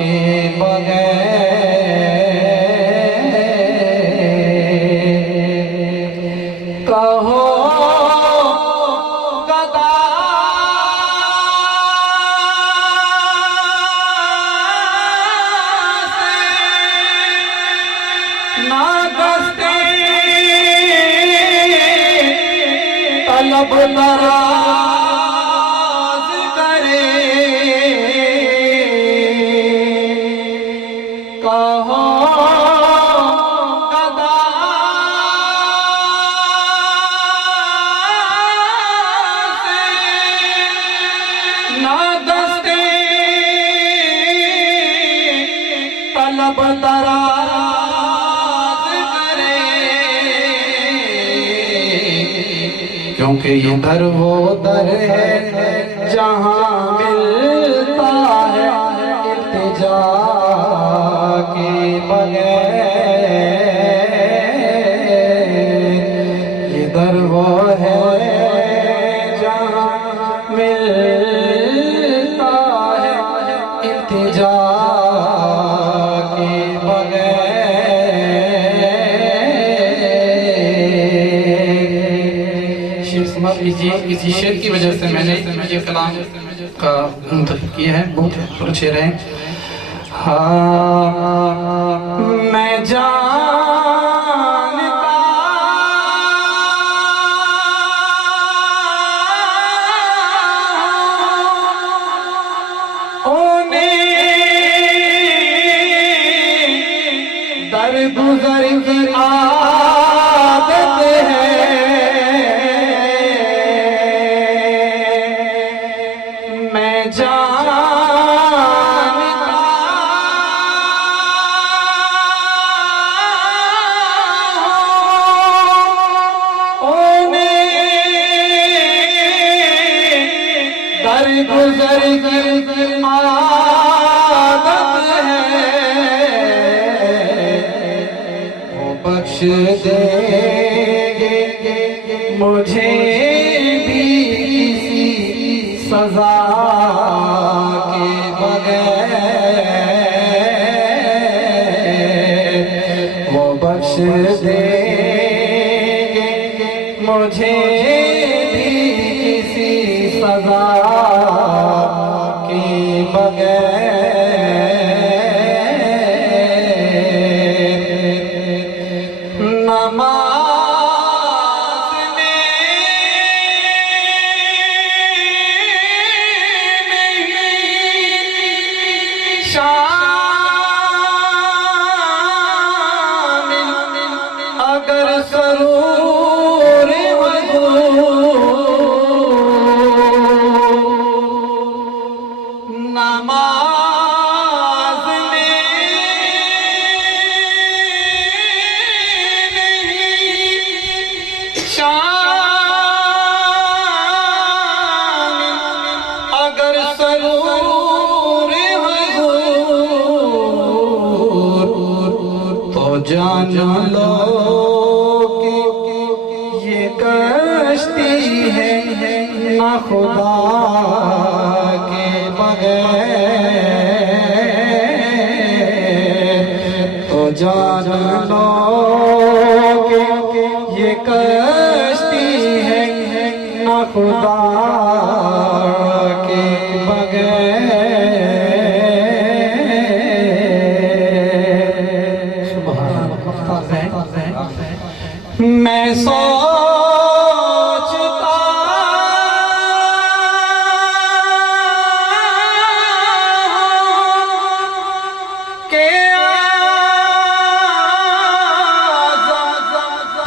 کے بغیر کہو گدا سے نہ دستے طلب دراز کرے کہو گدا سے نہ دستے طلب دراز کرے کیونکہ یہ در وہ در ہے جہاں ملتا ہے التجا کے بغیر یہ در وہ ہے جہاں ملتا ہے التجا کے بغیر شیخ سمجھ لیجیے کسی شعر کی وجہ سے میں نے یہ کلام کا منتخب کیا ہے بہت پورا شعر ہے میں جانتا انہیں در گزر کی عادت ہے میں جانتا در گزر کی عادت ہے وہ بخش دے گے مجھے بھی کسی سزا کے بغیر وہ بخش دے گے مجھے بھی کسی سزا کے بغیر نماز میں نہیں شامل اگر سرور نماز میں نہیں شامل اگر سرور حضور تو جان لو کہ یہ کشتی ہے نہ خدا کے بغیر تو جان لو کہ یہ کشتی ہے نہ خدا کے بغیر سبحان اللہ میں سوچتا کہ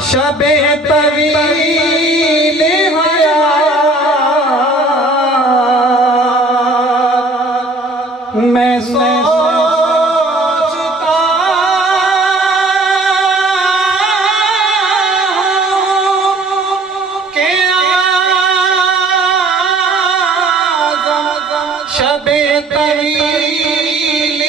شب طویل حیات میں سوچتا کہ شب طویل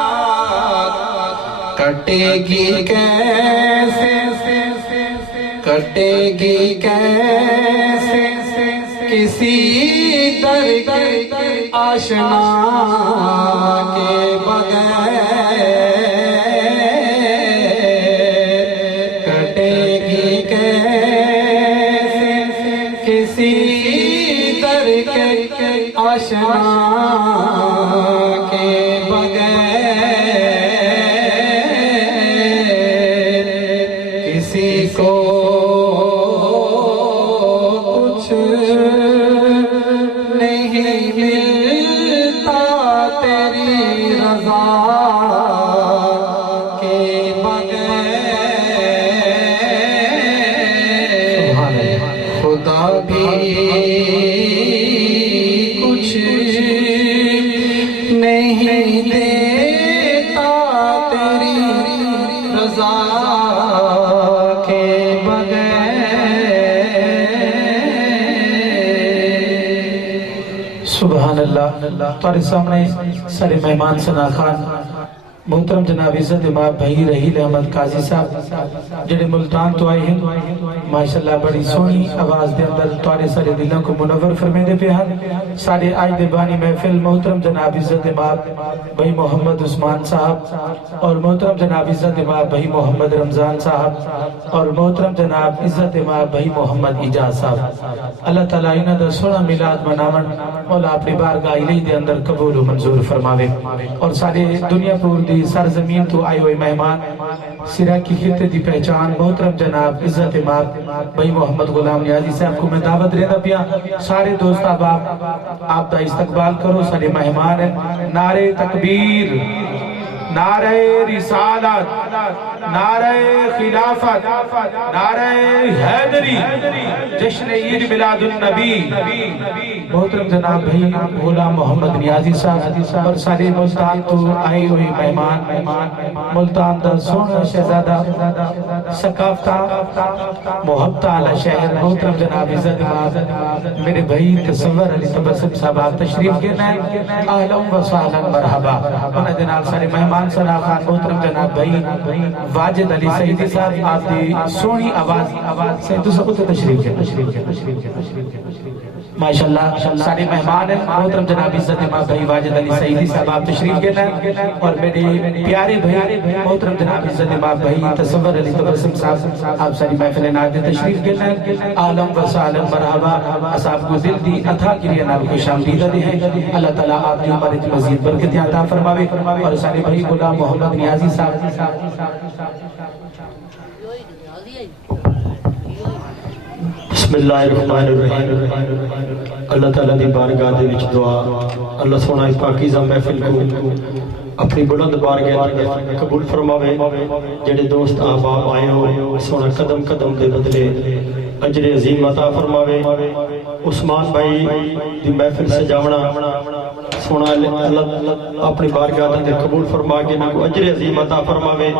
حیات کٹے گی کیسے کٹے گی کیسے کسی در کے آشنا کے بغیر کٹے گی کیسے کسی در کے آشنا کے بغیر کسی کو کچھ نہیں ملتا تیری رضا کے بغیر خدا بھی کچھ نہیں دیتا تیری رضا کے بغیر سبحان اللہ تمہارے سامنے سارے مہمان ثنا خان محترم جناب عزت امام بھائی رحیل احمد قاضی صاحب جڑے ملتان تو آئے ہیں ماشاءاللہ بڑی سونی آواز دے اندر تمہارے سارے دلوں کو منور فرمے دے پہ ہیں سارے آج دے بانی محفل محترم جناب عزت امام بھائی محمد عثمان صاحب اور محترم جناب عزت امام بھائی محمد رمضان صاحب اور محترم جناب عزت امام بھائی محمد اجاز صاحب اللہ تعالیٰ انہاں دا سونا میلاد مناون مولا اپنی بارگاہ الہی دے اندر قبول و منظور فرماوے اور سارے دنیا پور دی سرزمین تو آئے ہوئے مہمان سرہ کی خطے دی پہچان محترم جناب عزت امام بھائی محمد غلام نیازی صاحب کو میں دعوت رہتا پیا سارے دوست احباب آپ دا استقبال کرو سارے مہمان ہیں نعرہ تکبیر نعرہ رسالت نعرہ خلافت نعرہ حیدری جشن عید میلاد النبی محترم جناب بھائی غلام محمد نیازی صاحب اور سارے ملتان تو آئے ہوئے مہمان ملتان دا سونا شہزادہ ثقافتہ محبتہ علی شہر محترم جناب عزت امام میرے بھائی تصور علی تبسم صاحب آپ تشریف کرنا ہے اہلا و سہلا مرحبا انہاں دنال سارے مہمان ثنا خان محترم جناب بھائی واجد علی سیدی صاحب آپ دی سونی آواز سے دوسروں کو تشریف کرنا ماشاءاللہ سارے مہمان ہیں محترم جناب عزت امام بھائی واجد علی سیدی صاحب آپ تشریف کرنا ہے اور میرے پیارے بھائی محترم جناب عزت امام بھائی تصور علی تبسم صاحب آپ ساری محفل ناد تشریف کرنا ہے عالم و سالم مرحبا اصحاب کو دل دی عطا کریے نام کو شامدیدہ دے ہیں اللہ تعالیٰ آپ کی عمر مزید برکت عطا فرماوے اور سارے بھائی غلام محمد نیازی صاحب بسم اللہ الرحمن الرحیم اللہ تعالیٰ دی بارگاہ دے وچ دعا اللہ سونا اس پاکیزہ محفل کو اپنی بلند بارگاہ قبول فرماوے جڑے دوست احباب آئے ہو سونا قدم قدم دے بدلے اجر عظیم عطا فرماوے عثمان بھائی دی محفل سجاونا سونا اللہ اپنی بارگاہ دے قبول فرما کے نہ کو اجر عظیم عطا فرماوے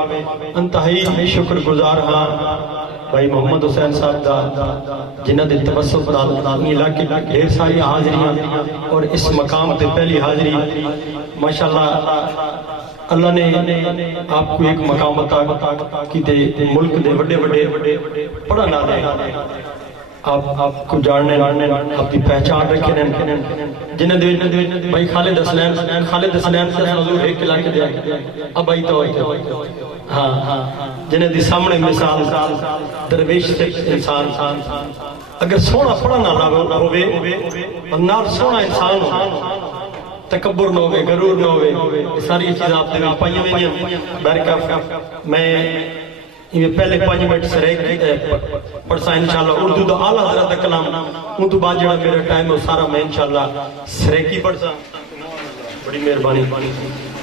انتہائی شکر گزار ہاں بھائی محمد حسین صاحب دا جنہ دے تبسط اپنی علاقے ڈھیر ساری حاضریاں اور اس مقام تے پہلی حاضری ماشاءاللہ اللہ نے آپ کو ایک مقام عطا کی تے ملک دے وڈے وڈے بڑا نادے آپ کو جاننے اپنی پہچان رکھے جنہ دے بھائی خالد حسنین سے حضور ایک علاقے دے اب آئی تو ہاں جنہ دی سامنے مثال درویش سے انسان اگر سونا پڑا نہ ہوئے اور نہ سونا انسان ہو تکبر نہ ہوئے غرور نہ ہوئے ساری چیز آپ دے پائیوں میں بارکہ میں یہ پہلے 5 منٹ سرے پڑھسا انشاءاللہ اردو دا اعلیٰ حضرت کلام ان تو بعد جڑا میرا ٹائم ہے سارا میں انشاءاللہ سرے کی پڑھسا بڑی مہربانی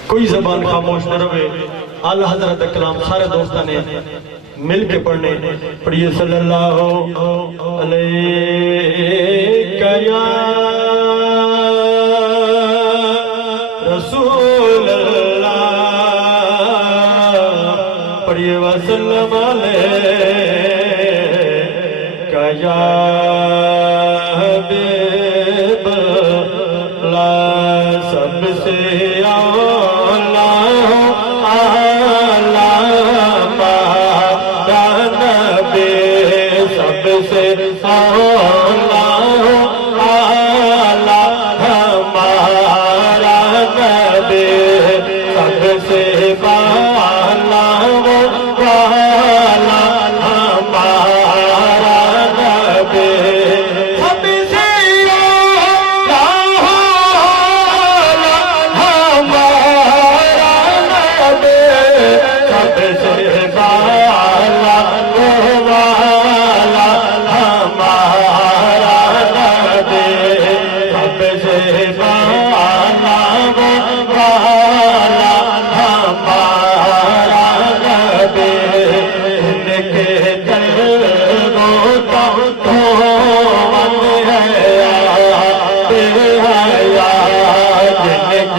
کوئی زبان خاموش نہ رہے اعلیٰ حضرت کلام سارے دوستہ نے مل کے پڑھنے پڑھیے صلی اللہ علیہ یا رسول اللہ پڑھیے وسلم علیہ یا حبیب اللہ سب سے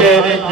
Bye.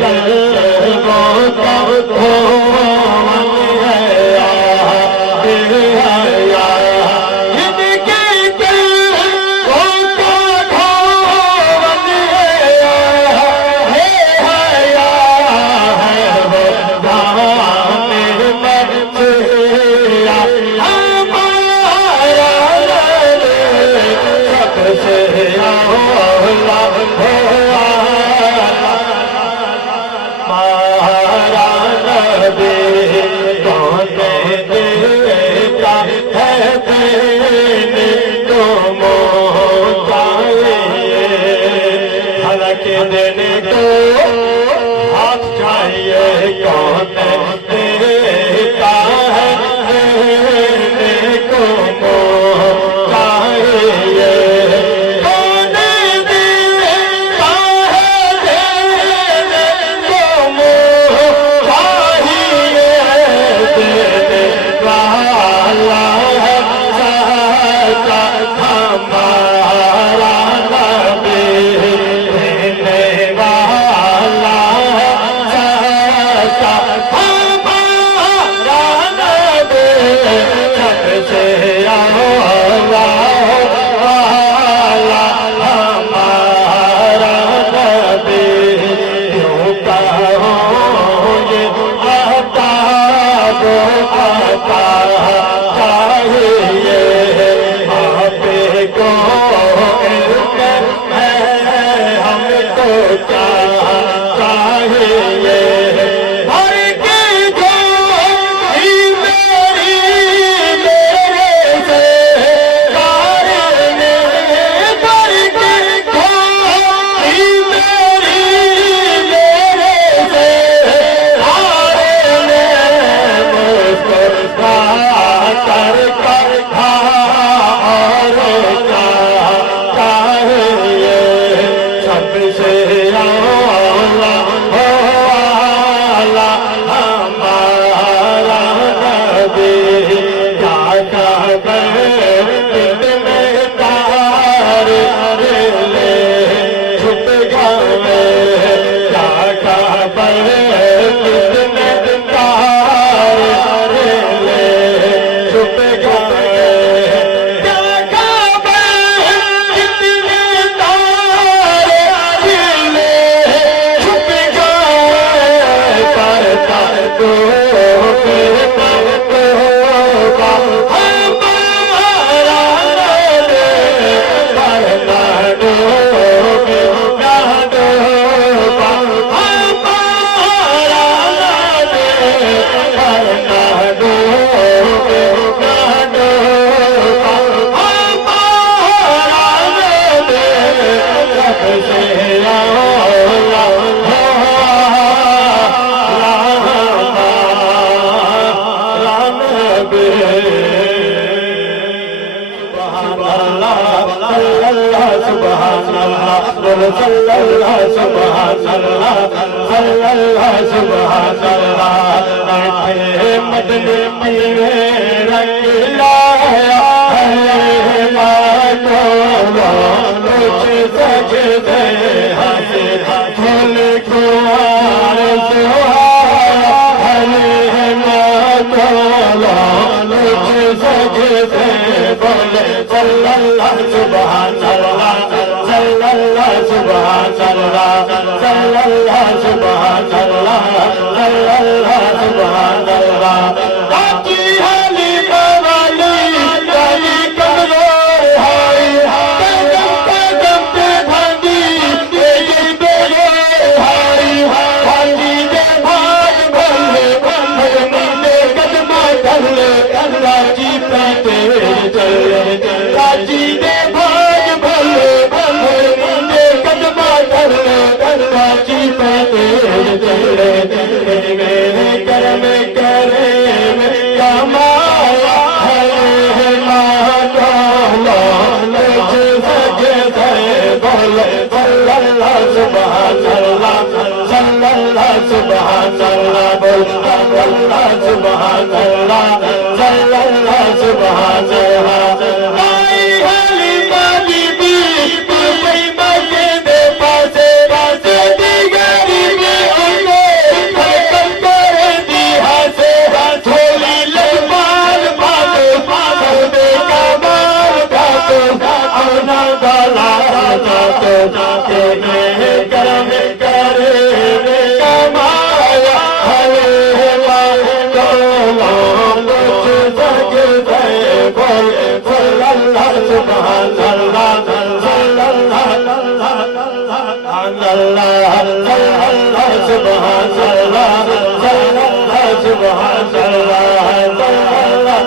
اللہ سبحان اللہ سبحان اللہ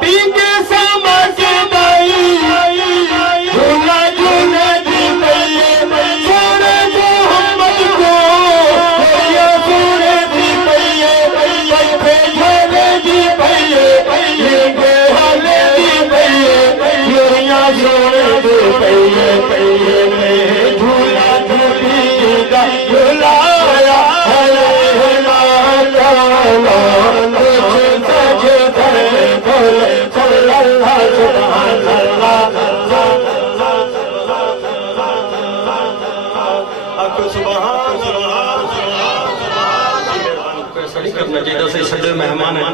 پی کے ساما کے بائی جھولا جھولا دی پئیے سونے محمد کو یا سونے دی پئیے پٹھے جھولے دی پئیے یہ کے حالے دی پئیے یوریاں سونے دی پئیے پئیے جھولا جھولی دا جھولایا مہمان ہیں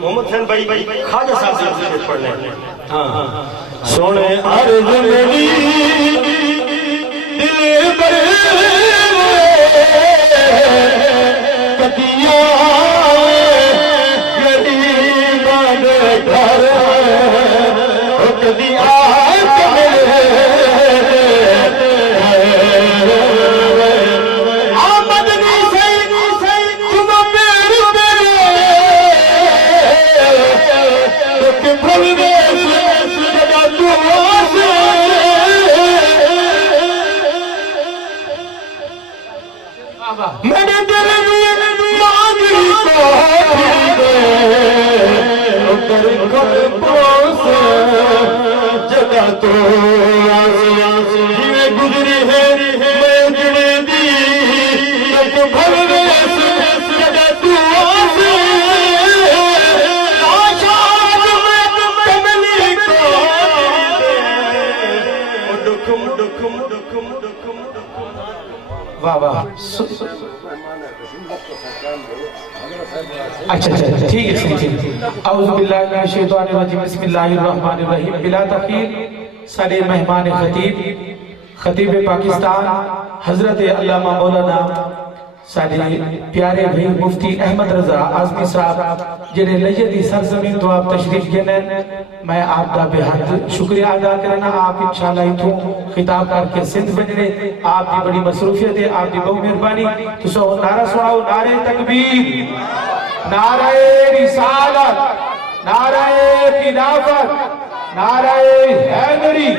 محمد حسین بھائی خواجہ صاحب سے پڑھ لیں سونے عرض میری دل پر کتیا گریبان گھر کدی آت میرے دل مانگی کو پروس جگہ تو جیوے گزری ہے میں جڑے دی ایک بھروس جگہ تو آشاد میں کملی کو دکھم دکھم دکھم دکھم واہ واہ اچھا ٹھیک ہے صحیح اعوذ باللہ من الشیطان الرجیم بسم اللہ الرحمن الرحیم بلا تاخیر سارے مہمان خطیب پاکستان حضرت علامہ مولانا سارے پیارے بھائی مفتی احمد رضا اعظمی صاحب جنہیں لیدی سرزمین تو آپ تشریف گنن میں آپ کا بے حد شکریہ ادا کرنا آپ انشاءاللہ اتھوں خطاب کر کے سندھ بجنے آپ کی بڑی مصروفیت ہے آپ کی بہت مہربانی تو سو نعرہ سناؤ نعرہ تکبیر نعرہ رسالت نعرہ خلافت نعرہ حیدری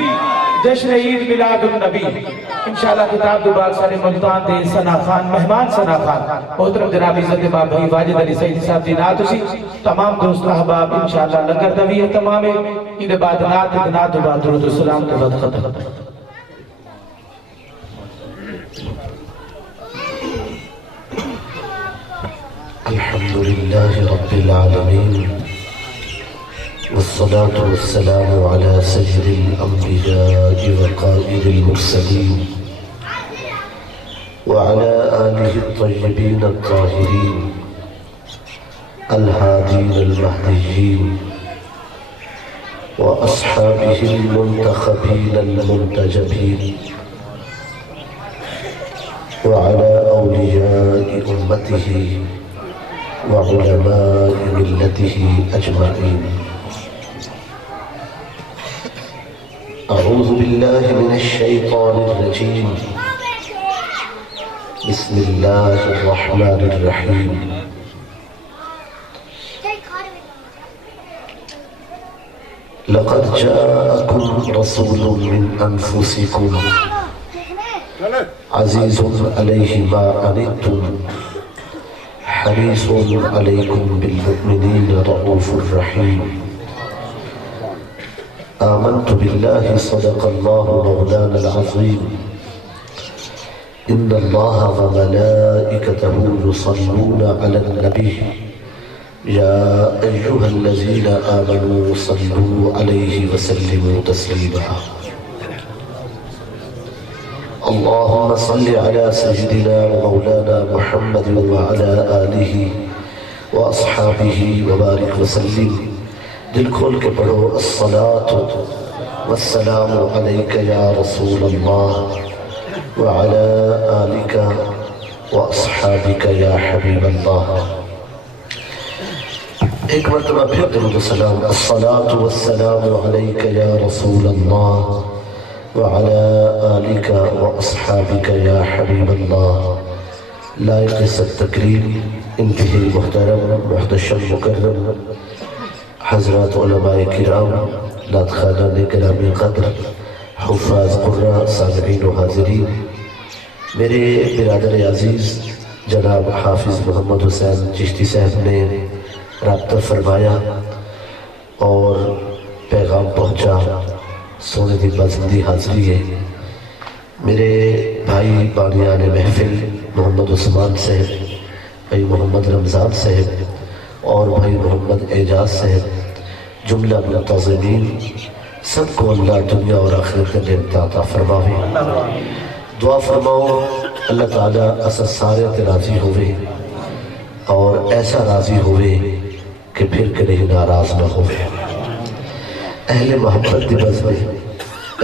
جشن عید میلاد النبی انشاءاللہ کتاب دوبار سارے ملتان دے ثنا خان مہمان ثنا خان محترم جناب عزت باب بھائی واجد علی سعید صاحب دی نعت اسی تمام دوست احباب انشاءاللہ لنگر دوی ہے تمام ان بعد نعت و بعد درود و سلام کے بعد ختم الحمدللہ رب العالمین والصلاة والسلام على سيد الأنبياء وقائد المرسلين وعلى آله الطيبين الطاهرين الهادين المهديين وأصحابه المنتخبين المنتجبين وعلى أولياء أمته وعلماء ملته أجمعين. أعوذ بالله من الشيطان الرجيم. بسم الله الرحمن الرحيم. لقد جاءكم رسول من أنفسكم عزيز عليه ما عنتم حريص عليكم بالمؤمنين رؤوف رحيم. آمنت بالله صدق الله مولانا العظيم. إن الله وملائكته يصلون على النبي يا أيها الذين آمنوا صلوا عليه وسلموا تسليما. اللهم صل على سيدنا ومولانا محمد وعلى آله وأصحابه وبارك وسلم. دل کھول کے پڑھو الصلاة والسلام علیک یا رسول اللہ وعلى آلک واصحابک یا حبیب اللہ. ایک مرتبہ پھر درود و سلام. الصلاة والسلام علیک یا رسول اللہ وعلى آلك وأصحابك يا حبيب الله لائق التکریم انتہائی محترم محتشم مکرم حضرات علماء کرام نعتخوانان گرامی قدر حفاظ قراء سامعین و حاضرین، میرے برادر عزیز جناب حافظ محمد حسین چشتی صاحب نے رابطہ فرمایا اور پیغام پہنچا، سونے دی بازندی حاضری ہے۔ میرے بھائی بانیان محفل محمد عثمان صاحب، بھائی محمد رمضان صاحب اور بھائی محمد اعجاز صاحب، جملہ منتظمین، سب کو اللہ دنیا اور آخرت کا نعمت عطا فرماوے۔ دعا فرماؤ اللہ تعالیٰ اسا سارے تے راضی ہوئے اور ایسا راضی ہوئے کہ پھر کہیں ناراض نہ ہوئے۔ اہل محبت دی بز میں،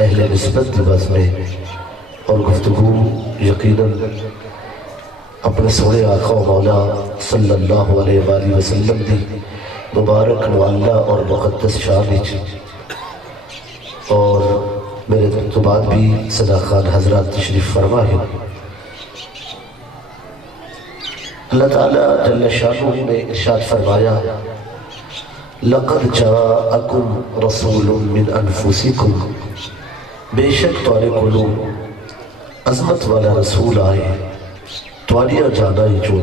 اہل نسبت دی بز میں اور گفتگو یقیناً اپنے سونے آقا و مولا صلی اللہ علیہ وآلہ وسلم دی مبارک معلّہ اور مقدس شان اور میرے تو بعد بھی صدا خان حضرات تشریف فرما ہے۔ اللہ تعالیٰ جل شانہ نے ارشاد فرمایا لَقَدْ جَاءَكُمْ رَسُولٌ مِّنْ أَنفُسِكُمْ، بے شک تمہارے کولوں عظمت والا رسول آئے تواریاں جانا ہی جو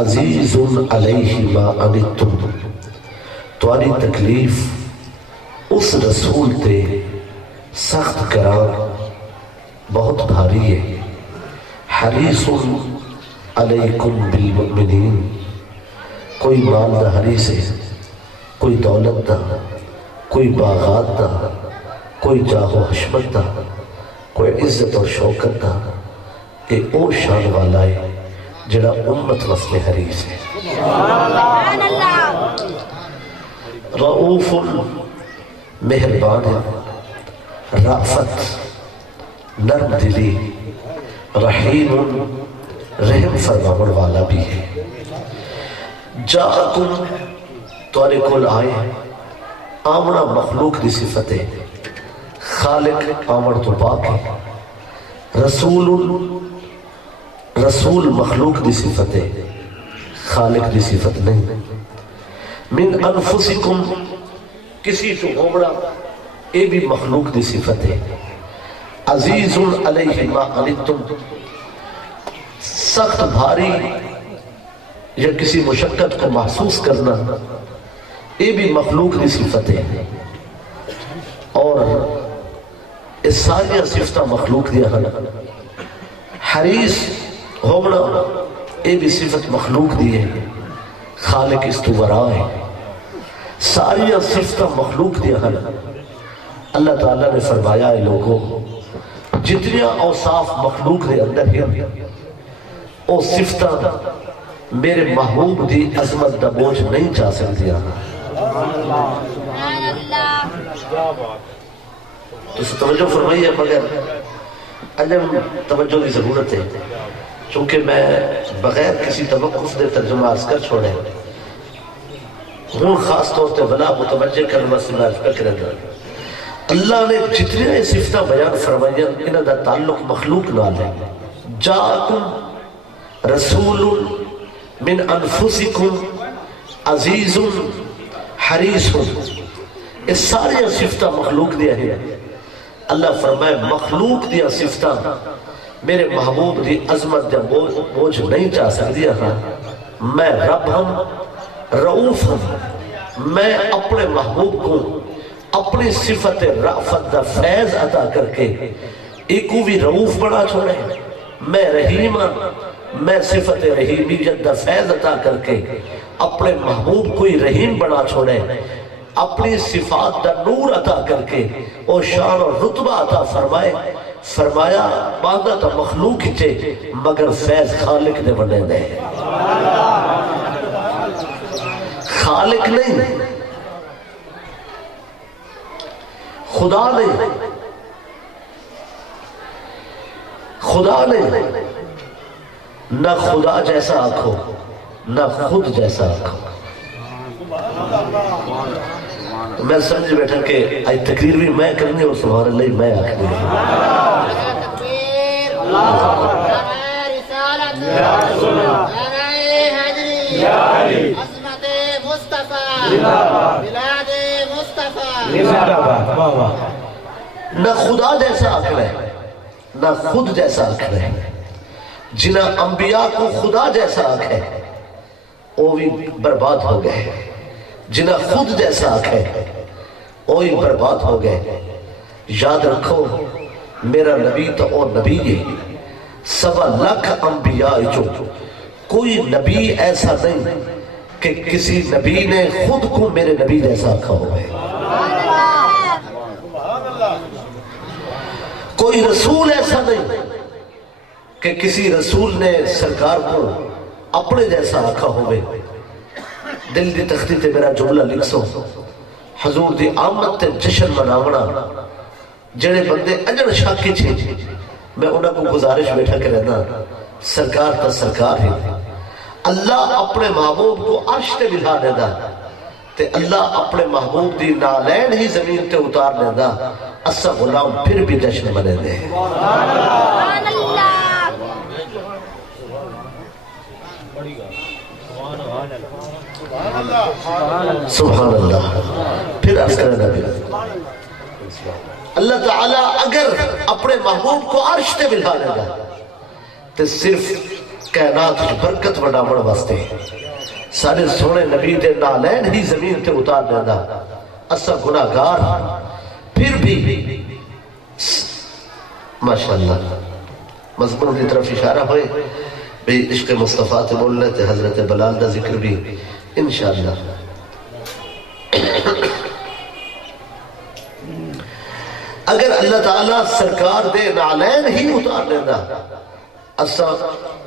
عزیز علیہ ما عنتم، تواری تکلیف اس رسول تے سخت کرام بہت بھاری ہے۔ حریص علیکم بالمؤمنین، کوئی مال دا حریص ہے، کوئی دولت دا، کوئی باغات دا، کوئی جاہ و حشمت دا، کوئی عزت اور شوکت دا، اے او شان والا ہے جڑا امت وصل حریص ہے۔ رؤوف مہربان ہے، رأفت نرم دلی، رحیم رحم فرماون والا بھی ہے۔ جاءکم تورے کول آئے، آمنا مخلوق دی صفت ہے، خالق آمن تو پاک ہے۔ رسول مخلوق دی صفت ہے، خالق دی صفت نہیں۔ من انفسکم کسی تو ہومڑا، اے بھی مخلوق دی صفت ہے۔ عزیز علیہ ما عنتم، سخت بھاری یا کسی مشقت کو محسوس کرنا، یہ بھی مخلوق دی صفت ہے۔ اور اس ساری صفتہ مخلوق دیا ہے۔ حریص ہونا یہ بھی صفت مخلوق دی ہے، خالق اس تو ورا ہے۔ ساری صفتہ مخلوق دیا ہے۔ اللہ تعالیٰ نے فرمایا ہے لوگوں جتنی اوصاف مخلوق دے اندر ہیں او صفتہ میرے محبوب دی عظمت دا بوجھ نہیں جا سکتی۔ تو توجہ فرمائیے، مگر عجم توجہ کی ضرورت ہے، چونکہ میں بغیر کسی توقف دے ترجمہ عرض کر چھوڑے ہوں خاص طور تے بلا متوجہ کرنا سنال فکر ہے۔ اللہ نے جتنے صفتہ بیان فرمائیاں انہاں دا تعلق مخلوق نال ہے۔ جاءکم رسول من انفسکم عزیز حریص، اس ساری صفتہ مخلوق دیا ہے۔ اللہ فرمائے مخلوق دیا صفتہ میرے محبوب دی عظمت دیا بوجھ نہیں چاہ سکتی۔ میں رب ہم رؤوف ہوں، میں اپنے محبوب کو اپنی صفت رأفت دا فیض عطا کر کے ایکو بھی رؤوف بنا چھوڑے۔ میں رحیم ہوں، میں صفت رحیمیت دا فیض عطا کر کے اپنے محبوب کوئی رحیم بنا چھوڑے، اپنی صفات دا نور عطا کر کے اور شان اور رتبہ عطا فرمائے۔ فرمایا ماندہ تا مخلوق ہی چے مگر فیض خالق دے بنے دے۔ خالق نہیں، خدا نہیں، خدا نہیں، نہ خدا جیسا آنکھو نہ خود جیسا آنکھو۔ میں سمجھ بیٹھا کہ آج تقریر بھی میں کرنی اور سبحان اللہ میں آخری نہ خدا جیسا آخر ہے نہ خود جیسا آخر ہے. جنہ انبیاء کو خدا جیسا آخر ہے وہ بھی برباد ہو گئے. جنہ خود جیسا آخر ہے وہ بھی برباد ہو گئے. یاد رکھو میرا نبی تو وہ نبی ہے. 1.25 لاکھ انبیاء جو کوئی نبی ایسا نہیں کہ کسی نبی نے خود کو میرے نبی جیسا آخا ہو گئے. کوئی رسول ایسا نہیں کہ کسی رسول نے سرکار کو اپنے جیسا آخا ہوئے. دل دی تختی تے میرا جملہ لکھ سو. حضور دی آمد تے جشن مناونا جڑے بندے اجڑ شاکی چھے میں انہوں کو گزارش بیٹھا کے رہنا سرکار تا سرکار ہے. اللہ اپنے محبوب کو عرش تے بلھا دینا تے اللہ اپنے محبوب دی نالین ہی زمین تے اتار دینا. اسا غلام پھر بھی جشن منے دے. سبحان اللہ. پھر عرض کرنا بھی اللہ تعالیٰ اگر اپنے محبوب کو عرش تے بلھا لے گا تو صرف کائنات برکت بڑھاوڑ واسطے سارے سونے نبی دے نالین ہی زمین تے اتار لے گا. اسا گناہگار پھر بھی ماشاءاللہ مضمون کی طرف اشارہ ہوئے بھی عشق مصطفیٰ تے بولنے تے حضرت بلال دا ذکر بھی انشاءاللہ. اگر اللہ تعالیٰ سرکار دے نالین ہی اتار لینا اسا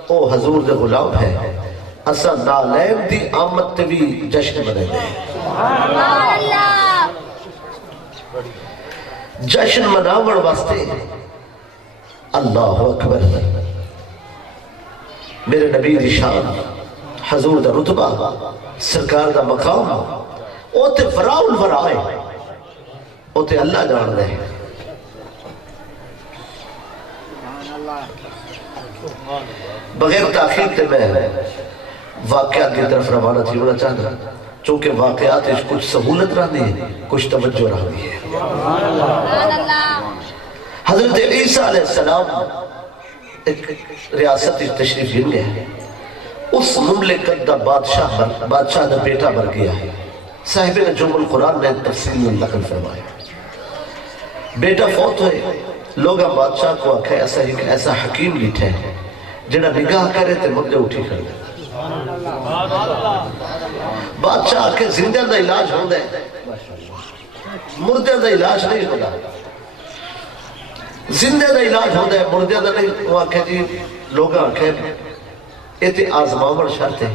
او حضور دے غلام ہے. اسا نالین دی آمد تے بھی جشن منے دے. جشن مناوڑ واسطے اللہ اکبر میرے نبی دی شان حضور دا رتبہ سرکار دا مقام او تے وراء الوراء ہے. او تے اللہ جان دے. بغیر تاخیر تے میں واقعات کی طرف روانہ تھی ہونا چاہتا چونکہ واقعات کچھ سہولت رہنی ہے کچھ توجہ رہنی ہے. حضرت عیسیٰ علیہ السلام ایک ریاست تشریف لے گئے. اس مملکت دا بادشاہ دا بیٹا مر گیا ہے. صاحب نجوم القرآن نے تفصیل میں نقل فرمایا. بیٹا فوت ہوئے لوگاں بادشاہ کو آکھے ایسا حکیم لیٹھے جنہاں نگاہ کرے تے مردے اٹھی کر دے. بادشاہ آکھے زندہ دا علاج ہوندے مردے دا علاج نہیں ہوتا. زندہ دا علاج ہوندے مردے دا نہیں. وہ آکھے جی لوگاں آکھے ایتے آزماور شرط ہے.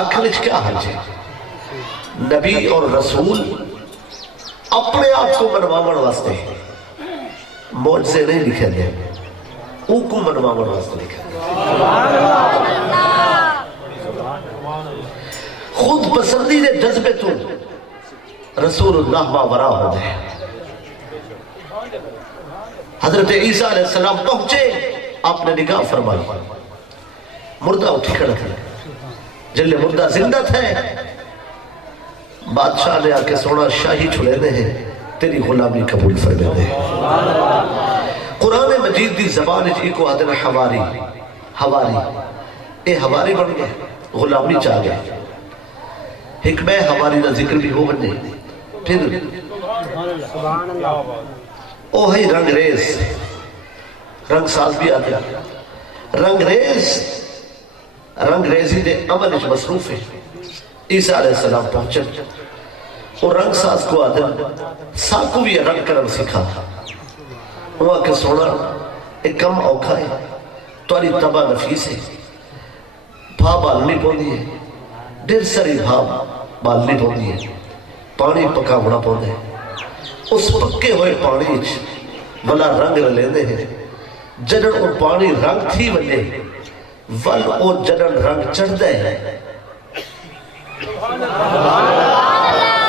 آخر کیا حرج ہے؟ نبی اور رسول اپنے آپ کو منواون واسطے معجزے نہیں لکھے دے او کو منواون واسطے لکھے دے. خود پسندی دے جذبے تو رسول اللہ ماورا ہو دے. حضرت عیسیٰ علیہ السلام پہنچے آپ نے نگاہ فرمائی. مردہ اٹھی کھڑا تھا. جلے مردہ زندہ تھے بادشاہ نے آکے سونا شاہی چھڑے دے ہیں تیری غلامی قبول فرمے دے. قرآن مجید دی زبان ایک آدھنا حواری اے حواری بن گئے غلامی چاہ گئے. حکمہ حواری دا ذکر بھی ہو بنے. پھر او ہے رنگ ریز رنگ ساز بھی آتے رنگ ریزی دے عمل اچھ مصروف ہے. عیسیٰ علیہ السلام پہنچے اور رنگ ساز کو آدم ساکو بھی رنگ کرم سکھا. وہاں کے سونا ایک کم اوکھا ہے تواری تبا نفیس ہے. بھا بالنی پوندی ہے دیر سری بھا بالنی پوندی ہے. پانی پکا بڑا پوندے اس پکے ہوئے پانی بلا رنگ لیندے ہیں. جنن وہ پانی رنگ تھی بلے ول او جنن رنگ چڑھ دے ہیں.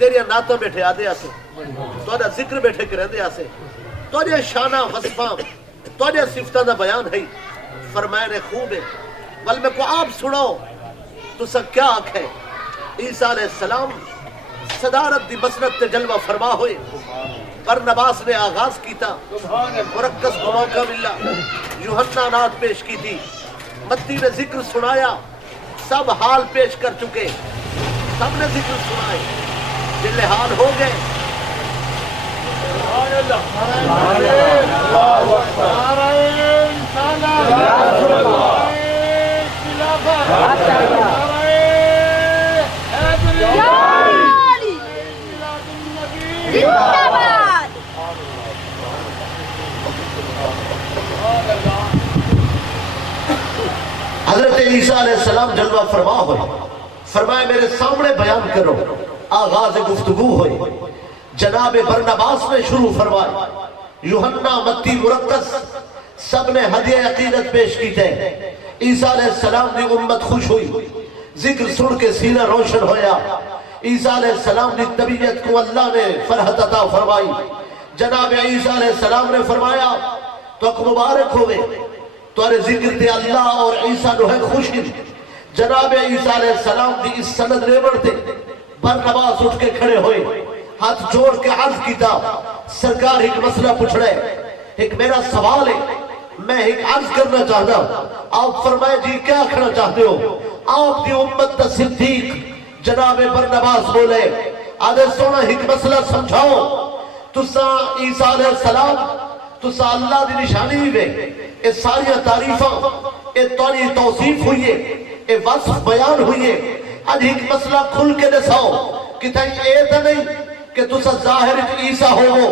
تیریا نعتاں بیٹھے آدے آسے تواڈا ذکر بیٹھے کرندے آسے تواڈے شانہ وصفاں تواڈے صفتاں دا بیان ہے فرمایا نے خوب ہے بل میں کو آپ سناؤ تو سب کیا آنکھ ہے عیسیٰ علیہ السلام صدارت دی مسند تے جلوہ فرما ہوئے برنباس نے آغاز کیتا مرکز کو موقع ملا یوحنا نعت پیش کی تھی متی نے ذکر سنایا سب حال پیش کر چکے سب نے ذکر سنائے جلے حال ہو گئے حضرت عیسیٰ علیہ السلام جلوہ فرما ہوئے فرمایا میرے سامنے بیان کرو آغاز گفتگو ہوئے جناب برنباس نے شروع فرمایا یوحنا متی مرکز سب نے ہدیہ عقیدت پیش کی تھے عیسیٰ علیہ السلام نے امت خوش ہوئی ذکر سن کے سینہ روشن ہویا عیسیٰ علیہ السلام نے طبیعت کو اللہ نے فرحت عطا فرمائی جناب عیسیٰ علیہ السلام نے فرمایا تو اک مبارک ہوئے توارے ذکر تے اللہ اور عیسیٰ نو ہے خوشی جناب عیسیٰ علیہ السلام دی اس سند ریبڑ تے برنباس اٹھ کے کھڑے ہوئے ہاتھ جوڑ کے عرض کیتا سرکار ایک مسئلہ پوچھ رہے ایک میرا سوال ہے میں ایک عرض کرنا چاہتا آپ فرمائے جی کیا کھڑا چاہتے ہو آپ دی امت دا صدیق جناب برنباس بولے آدھے سونا ایک مسئلہ سمجھاؤ تسا عیسیٰ علیہ السلام تسا اللہ دی نشانی ہوئے اے ساری تعریفاں اے توری توصیف ہوئی ہے اے وصف بیان ہوئی ہے آج ایک مسئلہ کھل کے دساؤ کہ تھا یہ تو نہیں کہ تسا ظاہر عیسیٰ ہوگو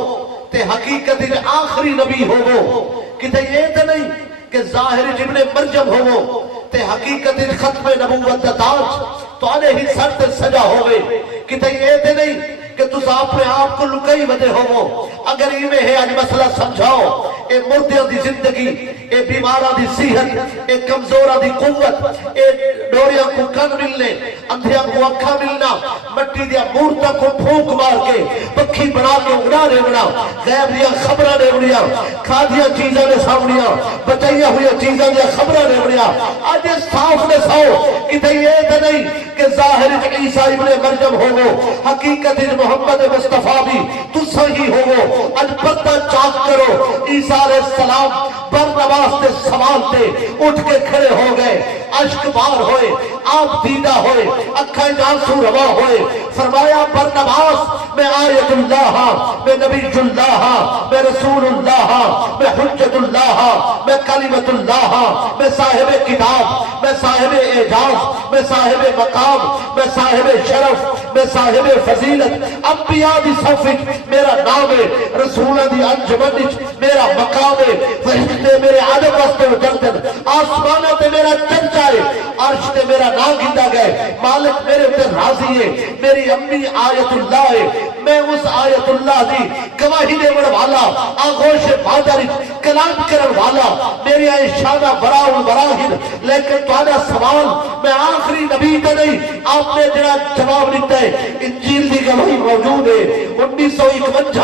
تے حقیقت آخری نبی ہوگو کہ تھا یہ تو نہیں کہ ظاہر ابن مریم ہوگو تے حقیقت ختم نبوت تاج تو آنے ہی سر تے سجا ہوگے کہ تھا یہ تو نہیں کہ تسا اپنے آپ کو لکائی ودے ہوگو اگر ایویں ہے آج مسئلہ سمجھاؤ اے مردیاں دی زندگی اے بیماراں دی صحت اے کمزوراں دی قوت اے ڈوریاں کو کن ملنے اندھیاں کو اکھا ملنا مٹی دیا مورتاں کو پھونک مار کے پکھی بنا کے اگڑا ریوڑا غیب دیا خبرہ ریوڑیا کھا دیا چیزاں نے سامنیا بچائیا ہویا چیزاں دیا خبرہ ریوڑیا آج صاف نے ساؤ کہ تھے یہ تھے نہیں کہ ظاہر عیسیٰ ابن مریم ہوگو حقیقت محمد مصطفیٰ بھی تسا ہی ہوگو آج پتہ چاک کرو عیسیٰ علیہ السلام برنباس تے سوال تے اٹھ کے کھڑے ہو گئے عشق بار ہوئے آپ دیدہ ہوئے اکھائیں جانسو روا ہوئے فرمایا برنباس میں آیت اللہ میں نبی اللہ میں رسول اللہ میں حجت اللہ میں کلمت اللہ میں صاحب کتاب میں صاحب اعجاز میں صاحب مقام میں صاحب شرف میں صاحب فضیلت انبیاء دی صفت میرا نام ہے رسولہ دی انجمن میرا مقام ہے فرشتے میرے عدب واسطے وجلدن آسمانہ تے میرا چرچا ہے عرش تے میرا نام گندہ گئے مالک میرے تے راضی ہے میری امی آیت اللہ ہے میں اس آیت اللہ دی گواہی دے بڑھ والا آغوش بادر کلام کرن والا میری آئے شانہ براؤن براہن لیکن تو آنا سوال میں آخری نبی تے نہیں آپ نے جنہا جواب لکھتا ہے انجیل دی گواہی موجود ہے 1951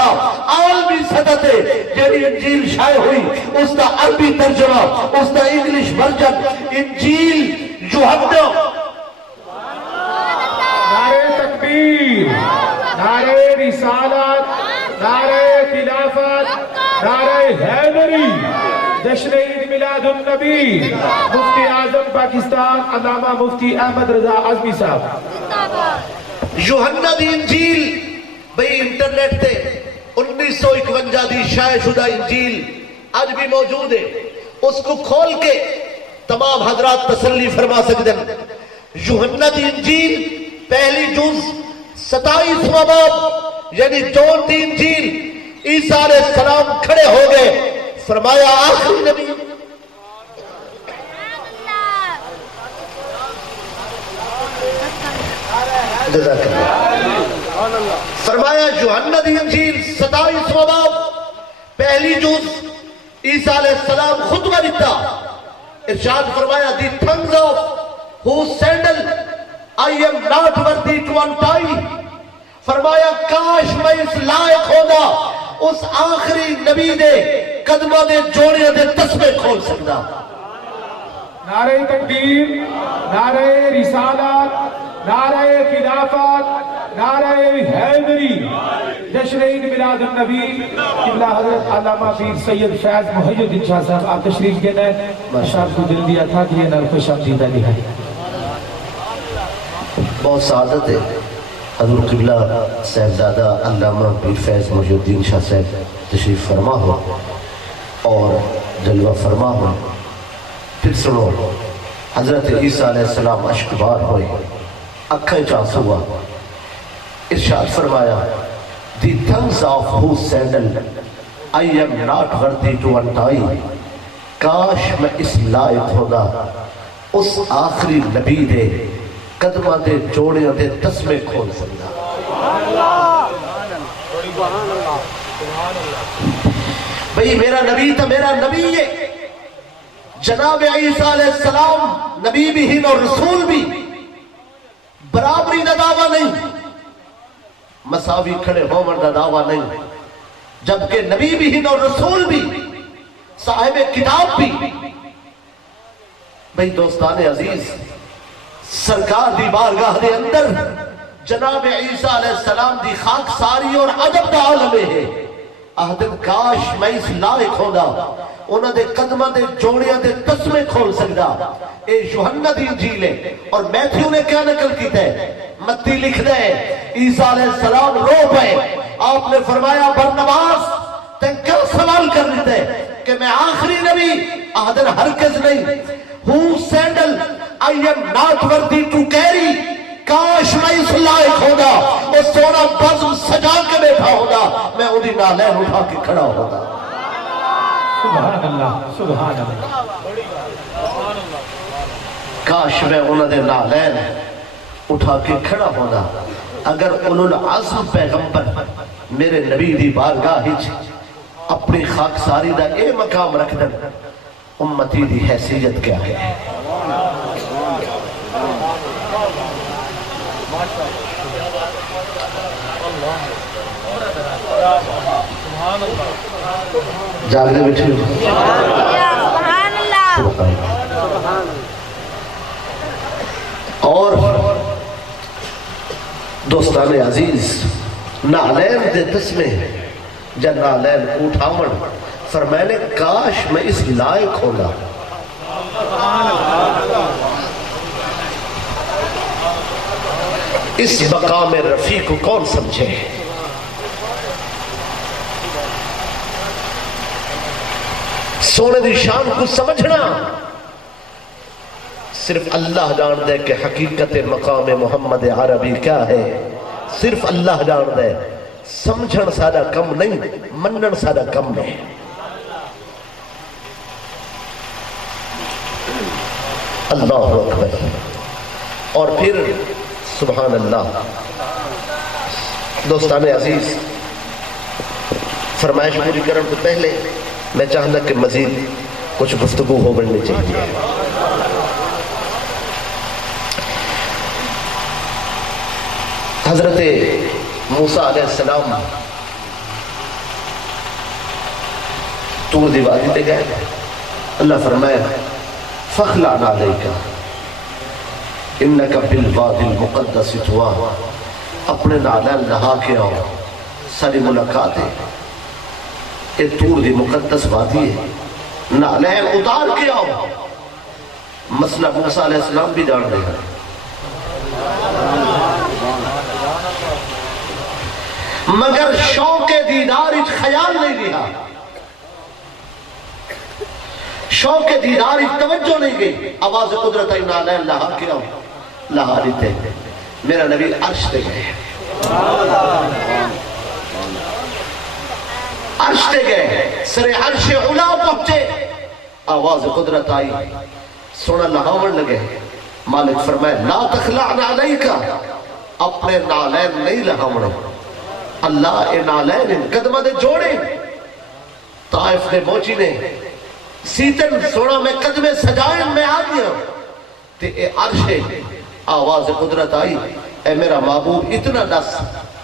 عالمی صدت ہے جنہی انجیل شائع ہوئی اس دا عربی ترجمہ اس دا انگلش ورجن انجیل یوحنا نعرہ تکبیر نعرہ رسالت نعرہ خلافت نعرہ حیدری جشن عید میلاد النبی مفتی اعظم پاکستان علامہ مفتی احمد رضا عظمی صاحب یوحنا دی انجیل بھئی انٹرنیٹ تے 1951 دی شائع شدہ انجیل آج بھی موجود ہے اس کو کھول کے تمام حضرات تسلی فرما سکتے ہیں یوحنا دی انجیل پہلی جز 27واں باب یعنی جون دی انجیل عیسیٰ علیہ السلام کھڑے ہو گئے فرمایا آخری نبی فرمایا یوحنا دی انجیل 27واں باب پہلی جز عیسیٰ علیہ السلام خطبہ دیتا ارشاد فرمایا دی tongues of whose sandal I am not worthy to untie فرمایا کاش میں اس لائق ہوتا اس آخری نبی دے قدمہ دے جوڑے دے تسمے کھول سکتا. نعرہ تکبیر، نعرہ رسالت، نعرہ خلافت، نعرہ حیدری، جشن عید میلاد النبی. قبلہ حضرت علامہ پیر سید فیض محی الدین شاہ صاحب آپ تشریف کے لئے اشار کو دل دیا تھا کہ یہ نر خوش آمدیدہ لیا ہے. بہت سعادت ہے حضور قبلہ صاحبزادہ علامہ پیر فیض محی الدین شاہ صاحب تشریف فرما ہو اور جلوہ فرما ہو. پھر سنو حضرت عیسیٰ علیہ السلام اشکبار ہوئے، اکھیں چانس ہوا، ارشاد فرمایا the tongues of whose sandal I am not worthy to untie. کاش میں اس لائق ہوتا اس آخری نبی دے قدمہ دے جوڑے دے تسمے کھول سکتا. بھئی میرا نبی تھا، میرا نبی ہے. جناب عیسیٰ علیہ السلام نبی بھی ہیں اور رسول بھی. برابری دا دعویٰ نہیں، مساوی کھڑے ہومن دا دعویٰ نہیں، جبکہ نبی بھی ہیں اور رسول بھی، صاحب کتاب بھی. بھئی دوستان عزیز، سرکار دی بارگاہ دے اندر جناب عیسیٰ علیہ السلام دی خاک ساری اور عجب دا عالم ہے. آہدن کاش میں اس لائق ہونا انہاں دے قدمہ دے جوڑیاں دے تسمے کھول سکتا. اے یوحنا دی انجیل ہے اور میتھیو نے کیا نقل کیتا ہے؟ متی لکھ دے عیسیٰ علیہ السلام رو پائے. آپ نے فرمایا برنباس تین کیا سوال کر لیتے کہ میں آخری نبی؟ آہدن ہرگز نہیں. whose sandal I am not worthy to carry. کاش میں اس لائق ہوگا وہ سونا بزم سجا کے بیٹھا ہوگا، میں انہی نالین اٹھا کے کھڑا ہوگا. سبحان اللہ، سبحان اللہ. کاش میں انہوں نے نالین اٹھا کے کھڑا ہوگا. اگر اولو العظم پیغمبر میرے نبی دی بارگاہ ہی اپنی خاک ساری دا اے مقام رکھ دن، امتی دی حیثیت کیا ہے؟ جاگنے بیٹھے اور دوستان عزیز، نالین دے تسمے جا نالین اٹھاون فرمائنے کاش میں اس لائق ہوگا. اس مقام رفیع کو کون سمجھے؟ سونے دی شان کو سمجھنا صرف اللہ جان دے کہ حقیقت مقام محمد عربی کیا ہے. صرف اللہ جان دے. سمجھن سادہ کم نہیں، منن سادہ کم نہیں. اللہ اکبر. اور پھر سبحان اللہ. دوستان عزیز، فرمائش پوری کرنے سے پہلے میں چاہتا کہ مزید کچھ گفتگو ہو بڑھنی چاہیے. حضرت موسیٰ علیہ السلام طور دی وادی پہ گئے. اللہ فرمائے فَخْلَعْ عَلَيْكَ إِنَّكَ بِالْوَادِ الْمُقَدَّسِ طُوَىٰ. اپنے نالین نہا کے آؤ، ساری ملاقات ہے. یہ طور دی مقدس وادی ہے، نالین اتار کے آؤ. مسئلہ موسیٰ علیہ السلام بھی جان رہے ہیں. مگر شوق دیدار اچھ خیال نہیں رہا، شوق دیدار اچھ توجہ نہیں گئی. آواز قدرت آئی نالین لہا کے آؤ. لہا لیتے میرا نبی عرش دے گئے، عرش دے گئے، سر عرش علا پہنچے. آواز قدرت آئی، سونا لہاون لگے. مالک فرمائے لا تخلعن علیکا، اپنے نالین نہیں لہاونے. اللہ اے نالین قدمہ دے جوڑے. طائف نے موچی نے سیتن سونا میں قدمے سجائن میں آ گیا تے اے عرش. آواز قدرت آئی اے میرا محبوب اتنا نس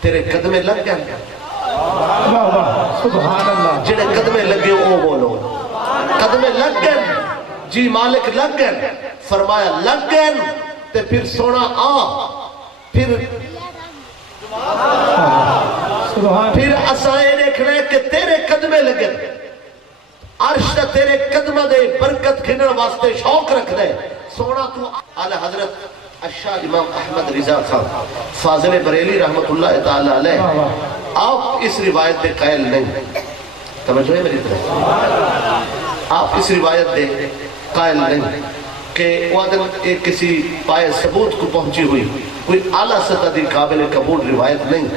تیرے قدمے لگ گئے واہ واہ سبحان اللہ جڑے قدمے لگے او بولو قدمے لگ گئے جی مالک لگ گئے فرمایا لگ گئے تے پھر سونا پھر سبحان اسائے دیکھنا ہے کہ تیرے قدمے لگے عرش دا تیرے قدمہ دے برکت کھنن واسطے شوق رکھ دے سونا تو اعلی حضرت الشاہ امام احمد رضا خان فاضل بریلی رحمت اللہ تعالی علیہ آپ اس روایت دے قائل نہیں توجہ ہے میری طرف آپ اس روایت دے قائل نہیں کہ وہ ایک کسی پائے ثبوت کو پہنچی ہوئی کوئی اعلیٰ سطح دی قابل قبول روایت نہیں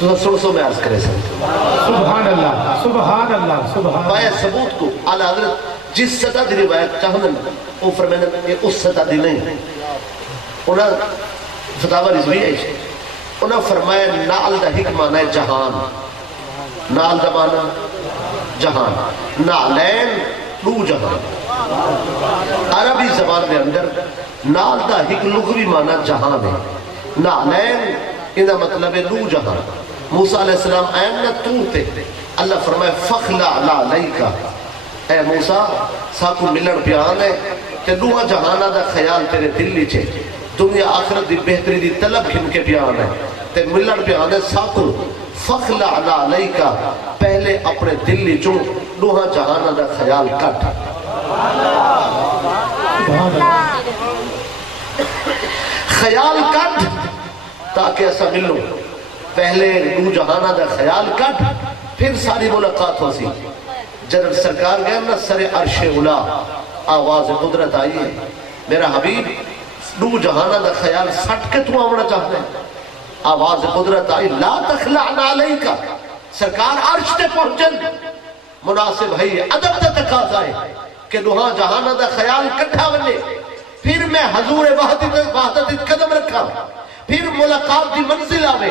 تو سو میں عرض کرے سکتے سبحان اللہ سبحان اللہ سبحان پائے ثبوت کو اعلیٰ حضرت جس سطح دی روایت چاہنن وہ فرمینا کہ اس سطح دی نہیں انہاں فتاوہ رضوی ہے انہاں فرمایا نال دا حکمانہ جہان نال دا مانا جہان نالین دو جہان عربی زبان دے اندر نال دا ایک لغوی معنی جہان ہے نالین انہا مطلب ہے دو جہان موسیٰ علیہ السلام این نہ تور تے اللہ فرمائے فخلع علیکا اے موسیٰ ساکو ملن پیان ہے تے دوہا جہانہ دا خیال تیرے دل لیچے دنیا آخرت دی بہتری دی طلب کھن کے پیان ہے تے ملن پیان ہے ساکو فخلع علیکا پہلے اپنے دل لیچوں دوہا جہانہ دا خیال کٹ خیال کٹ تاکہ ایسا ملو پہلے دو جہانہ دا خیال کٹ پھر ساری ملاقات ہو سی جنرل سرکار گئے نا سر عرش اولا آواز قدرت آئی ہے میرا حبیب دو جہانہ دا خیال سٹ کے تو آمنا چاہتے ہیں آواز قدرت آئی لا تخلعنا علیکا سرکار عرش تے پہنچن مناسب ہے ادب تے تقاضا ہے کہ دوہاں جہانہ دا خیال کٹھا بنے پھر میں حضور وحدت قدم رکھا پھر ملاقات دی منزل آوے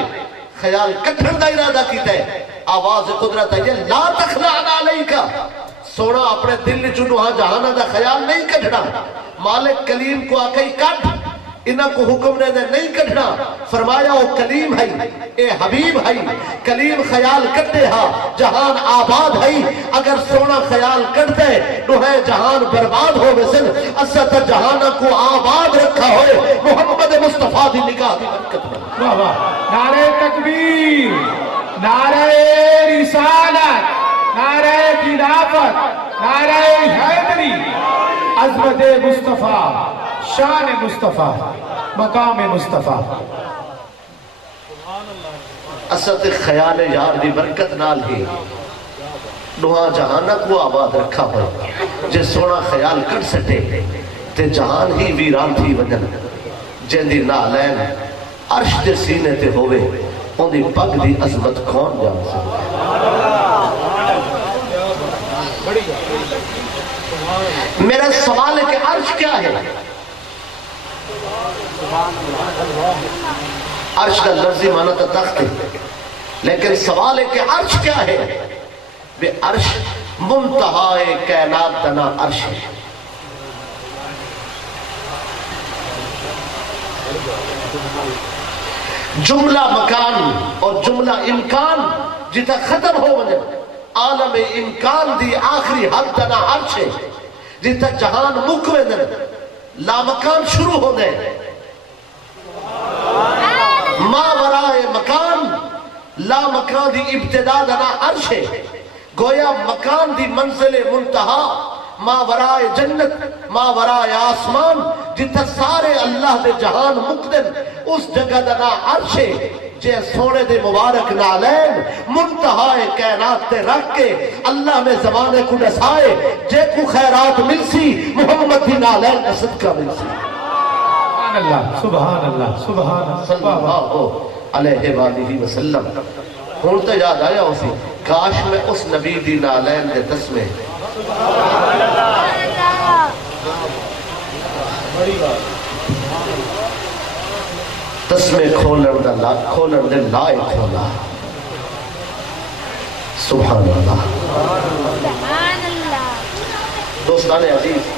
خیال کٹھن دا ارادہ کیتا ہے آواز قدرت ہے لا تخلعنا علیکا سونا اپنے دل جو دوہاں جہانہ دا خیال نہیں کٹھنا مالک کلیم کو آکئی کٹ انہاں کو حکم نے دے نہیں کٹھنا فرمایا وہ کلیم ہے اے حبیب ہے کلیم خیال کٹے ہا جہان آباد ہے اگر سونا خیال کٹ دے تو ہے جہان برباد ہو ویسن اسد جہانہ کو آباد رکھا ہوئے محمد مصطفیٰ دی نگاہ دی برکت میں واہ واہ نعرہ تکبیر نعرہ رسالت نعرہ خلافت نعرہ حیدری عظمت مصطفیٰ شان مصطفیٰ مقام مصطفیٰ اسد خیال یار دی برکت نال ہی دوہاں جہانہ کو آباد رکھا ہوئے جے سونا خیال کٹ سٹے تے جہان ہی ویران تھی وجن جن دی نالین عرش دے سینے تے ہوئے ان دی پگ دی عظمت کون جان سکتے میرا سوال ہے کہ عرش کیا ہے عرش کا لفظی معنی تو تخت ہے لیکن سوال ہے کہ عرش کیا ہے بے عرش منتہائے کائنات دنا عرش ہے جملہ مکان اور جملہ امکان جتا ختم ہو وجہ عالم امکان دی آخری حد دنا عرش ہے جتا جہان مکوے دن لامکان شروع ہو گئے ما ورائے مکان لامکان دی ابتدا دنا عرش ہے گویا مکان دی منزل منتہا ما ورائے جنت ما ورائے آسمان جتا سارے اللہ دے جہان مقدم اس جگہ دنا عرش ہے جے سونے دے مبارک نالین منتہائے کائنات تے رکھ کے اللہ میں زمانے کو نسائے جے کو خیرات مل سی محمد دی نالین کا صدقہ مل سی سبحان اللہ سبحان اللہ سبحان صلی اللہ علیہ وآلہ وسلم ہون تو یاد آیا اسی کاش میں اس نبی دی نالین دے تسمے تسمے کھولن دے لائے کھولا سبحان اللہ دوستان عزیز